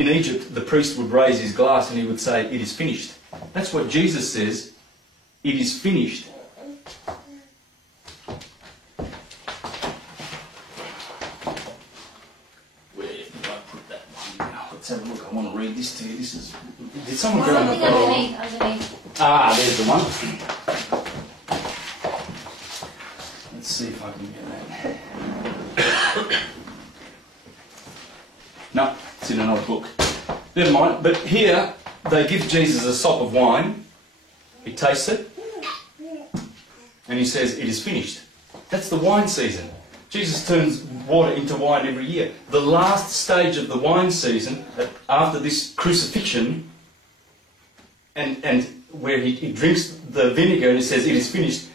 in Egypt, the priest would raise his glass and he would say, "It is finished." That's what Jesus says, "It is finished." Where did I put that one? Let's have a look. I want to read this to you. This is... Did someone grab the Bible? Underneath. Ah, there's the one. Let's see if I can get that. No, it's in another book. Never mind. But here, they give Jesus a sop of wine. He tastes it. And he says, "It is finished." That's the wine season. Jesus turns water into wine every year. The last stage of the wine season, after this crucifixion, and where he drinks the vinegar and he says, "It is finished,"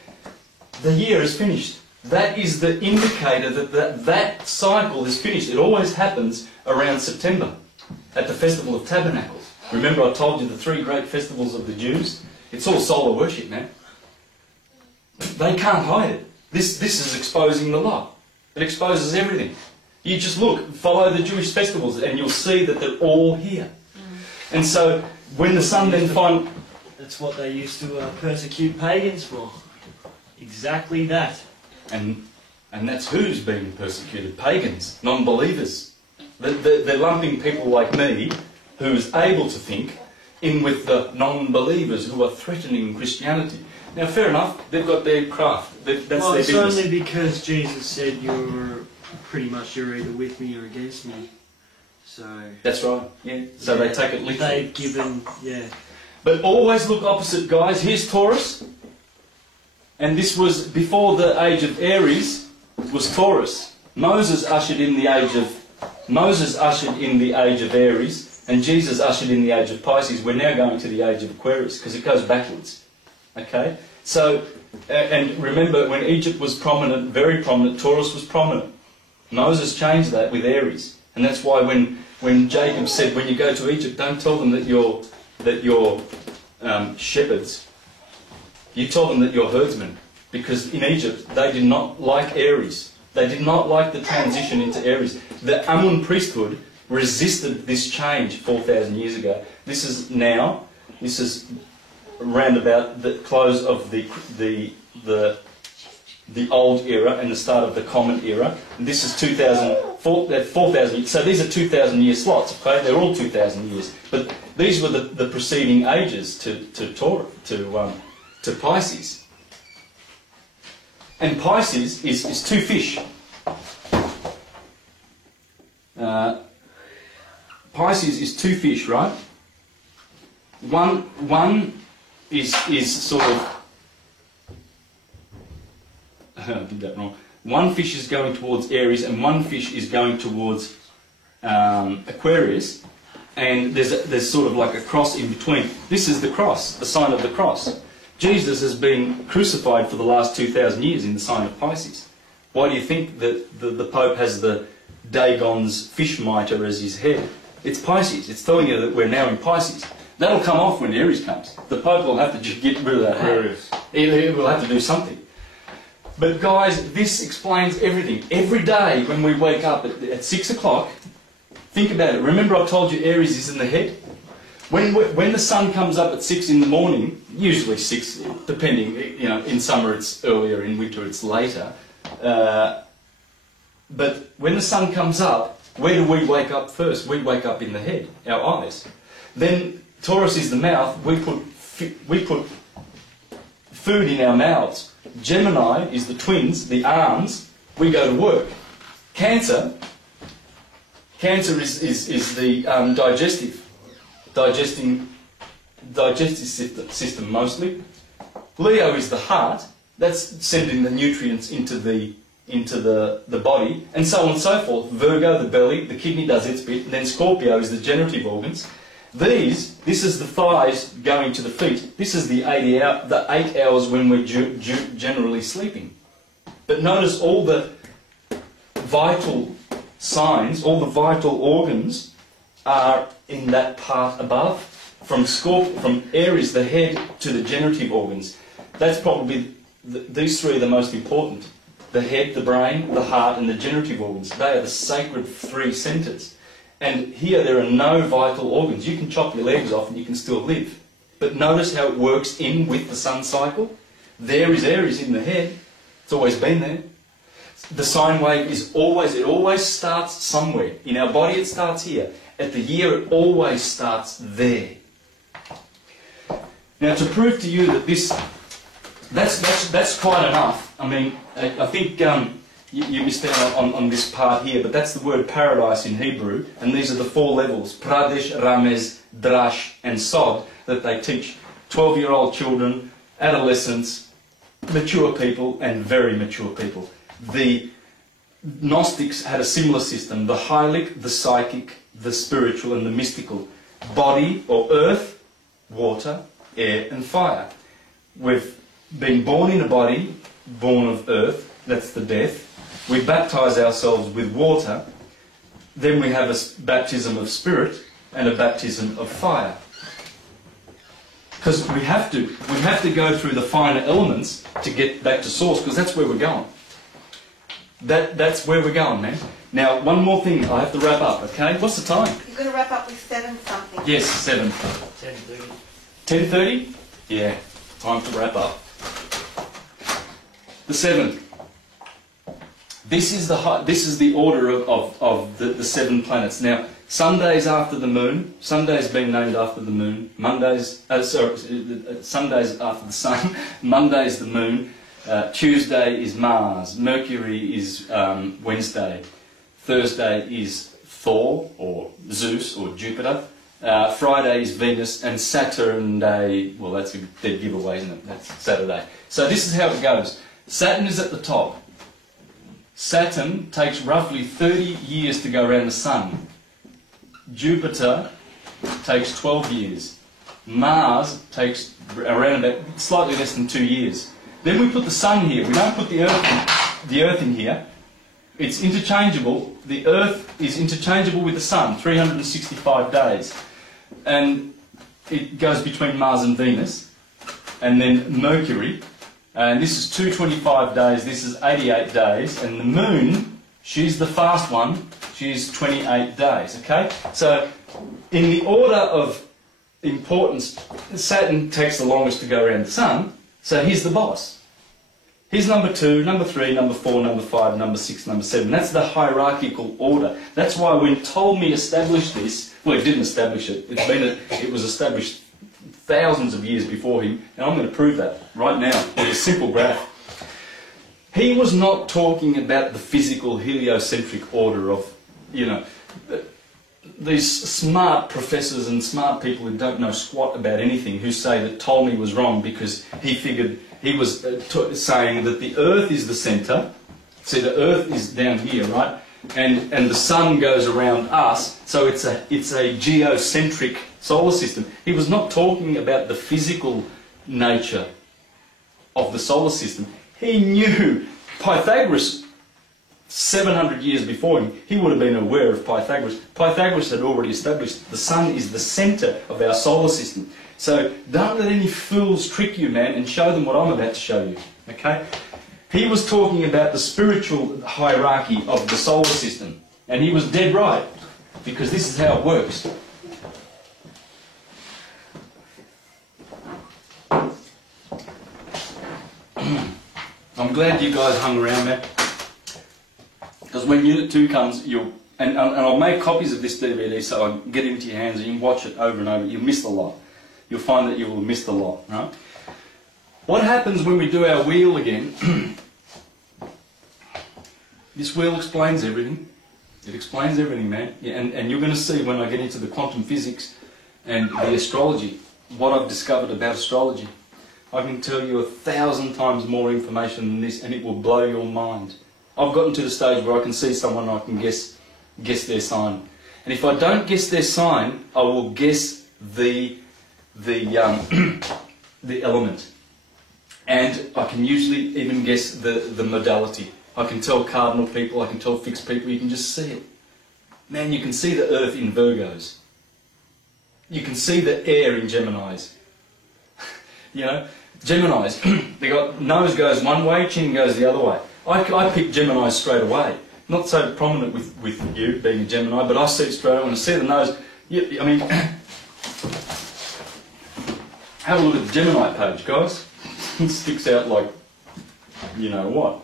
the year is finished. That is the indicator that cycle is finished. It always happens around September at the Festival of Tabernacles. Remember I told you the 3 great festivals of the Jews? It's all solar worship, man. They can't hide it. This is exposing the law. It exposes everything. You just look, follow the Jewish festivals and you'll see that they're all here. And so when the sun then finally... That's what they used to persecute pagans for. Exactly that. And that's who's being persecuted? Pagans, non-believers. They're lumping people like me, who's able to think, in with the non-believers who are threatening Christianity. Now, fair enough, they've got their craft. That's well, their it's business. only because Jesus said you're either with me or against me. So... That's right, yeah. So they take it literally. They've given, yeah. But always look opposite, guys. Here's Taurus. And this was before the age of Aries was Taurus. Moses ushered in the age of Aries, and Jesus ushered in the age of Pisces. We're now going to the age of Aquarius because it goes backwards. Okay? So, and remember when Egypt was prominent, very prominent, Taurus was prominent. Moses changed that with Aries. And that's why when Jacob said, when you go to Egypt, don't tell them that you're shepherds. You tell them that you're herdsmen, because in Egypt they did not like Aries. They did not like the transition into Aries. The Amun priesthood resisted this change 4,000 years ago. This is around about the close of the old era and the start of the common era. And this is 4,000. So these are 2,000 year slots. Okay, they're all 2,000 years. But these were the preceding ages to Pisces. And Pisces is 2 fish. Pisces is 2 fish, right? One is sort of... I did that wrong. One fish is going towards Aries and one fish is going towards Aquarius. And there's sort of like a cross in between. This is the cross, the sign of the cross. Jesus has been crucified for the last 2,000 years in the sign of Pisces. Why do you think that the Pope has the Dagon's fish mitre as his head? It's Pisces. It's telling you that we're now in Pisces. That'll come off when Aries comes. The Pope will have to just get rid of that Aries. He will have to do something. But guys, this explains everything. Every day when we wake up at 6 o'clock, think about it. Remember I told you Aries is in the head? When the sun comes up at 6 in the morning, usually 6, depending, in summer it's earlier, in winter it's later. But when the sun comes up, where do we wake up first? We wake up in the head, our eyes. Then Taurus is the mouth. We put food in our mouths. Gemini is the twins, the arms. We go to work. Cancer is the digestive system mostly. Leo is the heart. That's sending the nutrients into the body, and so on and so forth. Virgo, the belly, the kidney does its bit, and then Scorpio is the generative organs. This is the thighs going to the feet. This is the 8 hours when we're generally sleeping. But notice all the vital signs, all the vital organs are in that part above. From Aries, the head, to the generative organs. That's probably, these 3 are the most important. The head, the brain, the heart, and the generative organs. They are the sacred 3 centres. And here there are no vital organs. You can chop your legs off and you can still live. But notice how it works in with the sun cycle. There is Aries in the head. It's always been there. The sine wave is always, it always starts somewhere. In our body it starts here. At the year it always starts there. Now to prove to you that this, that's quite enough. I mean, I think you missed out on this part here, but that's the word paradise in Hebrew, and these are the 4 levels, Pradesh, Ramez, Drash and Sod, that they teach 12-year-old children, adolescents, mature people and very mature people. The Gnostics had a similar system, the hylic, the psychic, the spiritual and the mystical. Body or earth, water, air and fire. We've been born in a body, born of earth, that's the death. We baptise ourselves with water, then we have a baptism of spirit and a baptism of fire. Because we have to go through the finer elements to get back to source, because that's where we're going. That's where we're going, man. Now, one more thing, I have to wrap up, okay? What's the time? You're going to wrap up with 7 something. Yes, 7. 10:30. 10:30? Yeah, time to wrap up. The 7. This is the order of the 7 planets. Now, Sundays after the moon. Sunday's been named after the moon. Sunday's after the sun. Monday's the moon. Tuesday is Mars. Mercury is Wednesday. Thursday is Thor or Zeus or Jupiter. Friday is Venus, and Saturn Day. Well, that's a dead giveaway, isn't it? That's Saturday. So this is how it goes. Saturn is at the top. Saturn takes roughly 30 years to go around the Sun. Jupiter takes 12 years. Mars takes around about slightly less than 2 years. Then we put the Sun here. We don't put the Earth in here. It's interchangeable. The Earth is interchangeable with the Sun, 365 days. And it goes between Mars and Venus. And then Mercury. And this is 225 days, this is 88 days, and the Moon, she's the fast one, she's 28 days, okay? So, in the order of importance, Saturn takes the longest to go around the Sun, so he's the boss. He's number 2, number 3, number 4, number 5, number 6, number 7. That's the hierarchical order. That's why when Ptolemy established this, well, he didn't establish it, it was established thousands of years before him, and I'm going to prove that right now with a simple graph. He was not talking about the physical heliocentric order of, you know, these smart professors and smart people who don't know squat about anything, who say that Ptolemy was wrong because he figured, he was saying that the Earth is the centre. See, the Earth is down here, right? And the Sun goes around us, so it's a geocentric solar system. He was not talking about the physical nature of the solar system. He knew Pythagoras, 700 years before him, he would have been aware of Pythagoras. Pythagoras had already established the Sun is the centre of our solar system. So don't let any fools trick you, man, and show them what I'm about to show you. Okay? He was talking about the spiritual hierarchy of the solar system. And he was dead right, because this is how it works. I'm glad you guys hung around, man. Because when Unit 2 comes, and I'll make copies of this DVD so I'll get it into your hands and you can watch it over and over. You'll miss a lot. You'll find that you will have missed a lot, right? What happens when we do our wheel again? This wheel explains everything. It explains everything, man. Yeah, and you're going to see when I get into the quantum physics and the astrology, what I've discovered about astrology. I can tell you 1,000 times more information than this, and it will blow your mind. I've gotten to the stage where I can see someone and I can guess their sign. And if I don't guess their sign, I will guess the element. And I can usually even guess the modality. I can tell cardinal people, I can tell fixed people, you can just see it. Man, you can see the Earth in Virgos. You can see the air in Geminis. You know, Geminis, they got nose goes one way, chin goes the other way. I pick Geminis straight away not so prominent with you being a Gemini, but I see it straight away. When I see the nose, I mean, have a look at the Gemini page, guys. It sticks out like, you know what.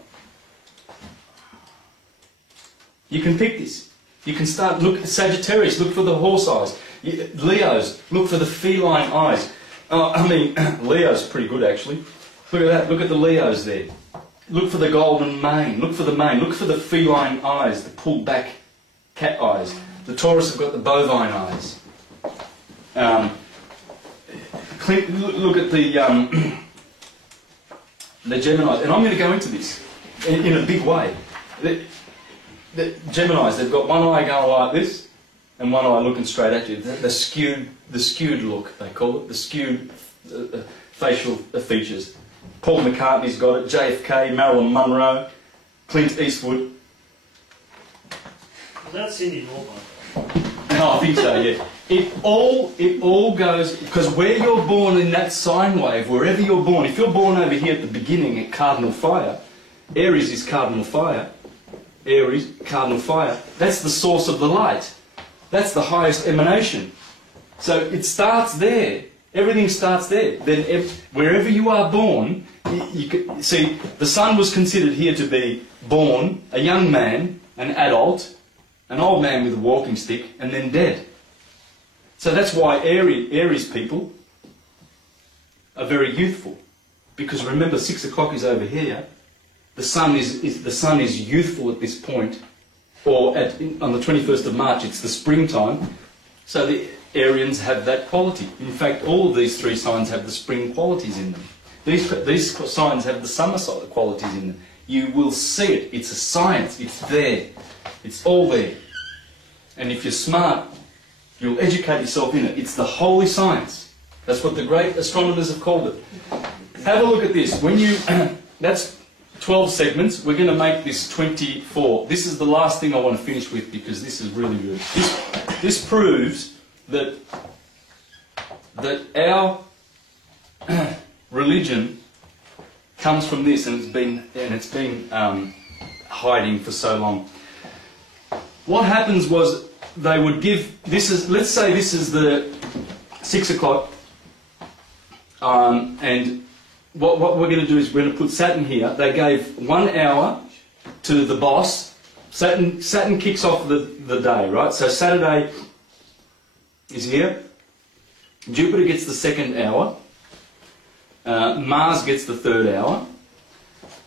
You can pick this. You can start, look at Sagittarius, look for the horse eyes. Leos, look for the feline eyes. Leo's pretty good actually. Look at that, look at the Leos there. Look for the golden mane, look for the mane, look for the feline eyes, the pulled back cat eyes. The Taurus have got the bovine eyes. Look at the Geminis, and I'm going to go into this in a big way. The Geminis, they've got one eye going like this, and one eye looking straight at you. The skewed look, they call it, the skewed facial features. Paul McCartney's got it, JFK, Marilyn Monroe, Clint Eastwood. Was that Cindy Lauper? I think so, yeah. It all goes, because where you're born in that sine wave, wherever you're born, if you're born over here at the beginning at cardinal fire, Aries is cardinal fire, Aries, cardinal fire, that's the source of the light. That's the highest emanation. So it starts there. Everything starts there. Then wherever you are born, you can, see, the sun was considered here to be born, a young man, an adult, an old man with a walking stick, and then dead. So that's why Aries people are very youthful. Because remember, 6 o'clock is over here. The sun is youthful at this point, or on the 21st of March, it's the springtime. So the Arians have that quality. In fact, all of these three signs have the spring qualities in them. These signs have the summer qualities in them. You will see it. It's a science. It's there. It's all there. And if you're smart, you'll educate yourself in it. It's the holy science. That's what the great astronomers have called it. Have a look at this. When you, that's 12 segments. We're going to make this 24. This is the last thing I want to finish with because this is really good. This proves that our religion comes from this, and it's been hiding for so long. What happens was they would give, let's say this is the 6 o'clock, and what we're going to do is we're going to put Saturn here. They gave 1 hour to the boss. Saturn kicks off the day, right? So Saturday is here. Jupiter gets the 2nd hour. Mars gets the 3rd hour.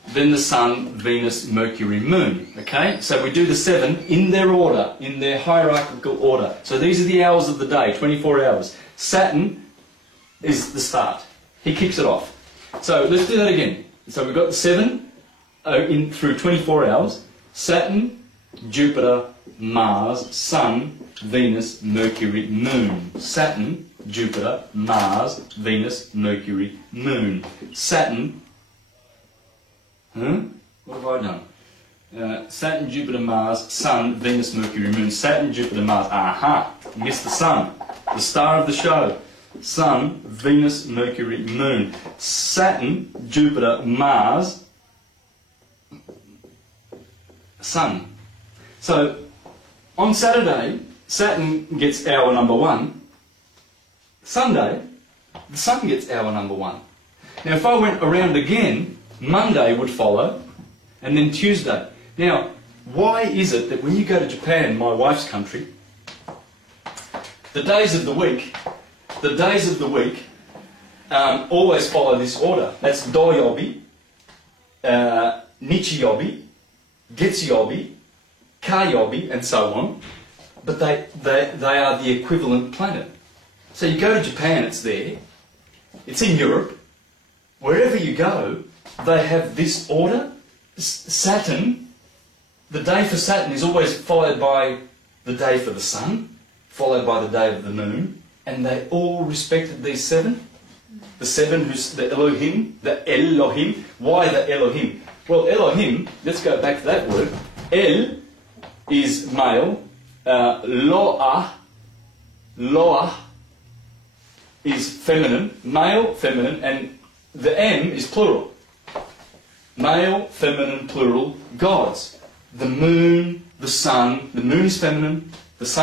Then the Sun, Venus, Mercury, Moon. Okay? So we do the 7 in their order, in their hierarchical order. So these are the hours of the day, 24 hours. Saturn is the start. He kicks it off. So let's do that again. So we've got the 7 through 24 hours. Saturn, Jupiter, Mars, Sun, Venus, Mercury, Moon. Saturn, Jupiter, Mars, Venus, Mercury, Moon. Saturn, what have I done? Saturn, Jupiter, Mars, Sun, Venus, Mercury, Moon. Saturn, Jupiter, Mars. Aha! Missed the Sun. The star of the show. Sun, Venus, Mercury, Moon. Saturn, Jupiter, Mars, Sun. So, on Saturday, Saturn gets hour number 1. Sunday, the Sun gets hour number 1. Now, if I went around again, Monday would follow, and then Tuesday. Now, why is it that when you go to Japan, my wife's country, the days of the week always follow this order. That's Doyobi, Nichiyobi, Getsuyobi, Kayobi, and so on. But they are the equivalent planet. So you go to Japan, it's there. It's in Europe. Wherever you go, they have this order. Saturn, the day for Saturn is always followed by the day for the Sun, followed by the day of the Moon, and they all respected these 7. The 7 who's the Elohim, the Elohim. Why the Elohim? Well, Elohim, let's go back to that word. El is male, Loah is feminine, male, feminine, and the M is plural. Male, feminine, plural, gods. the moon, the sun. The moon is feminine, the sun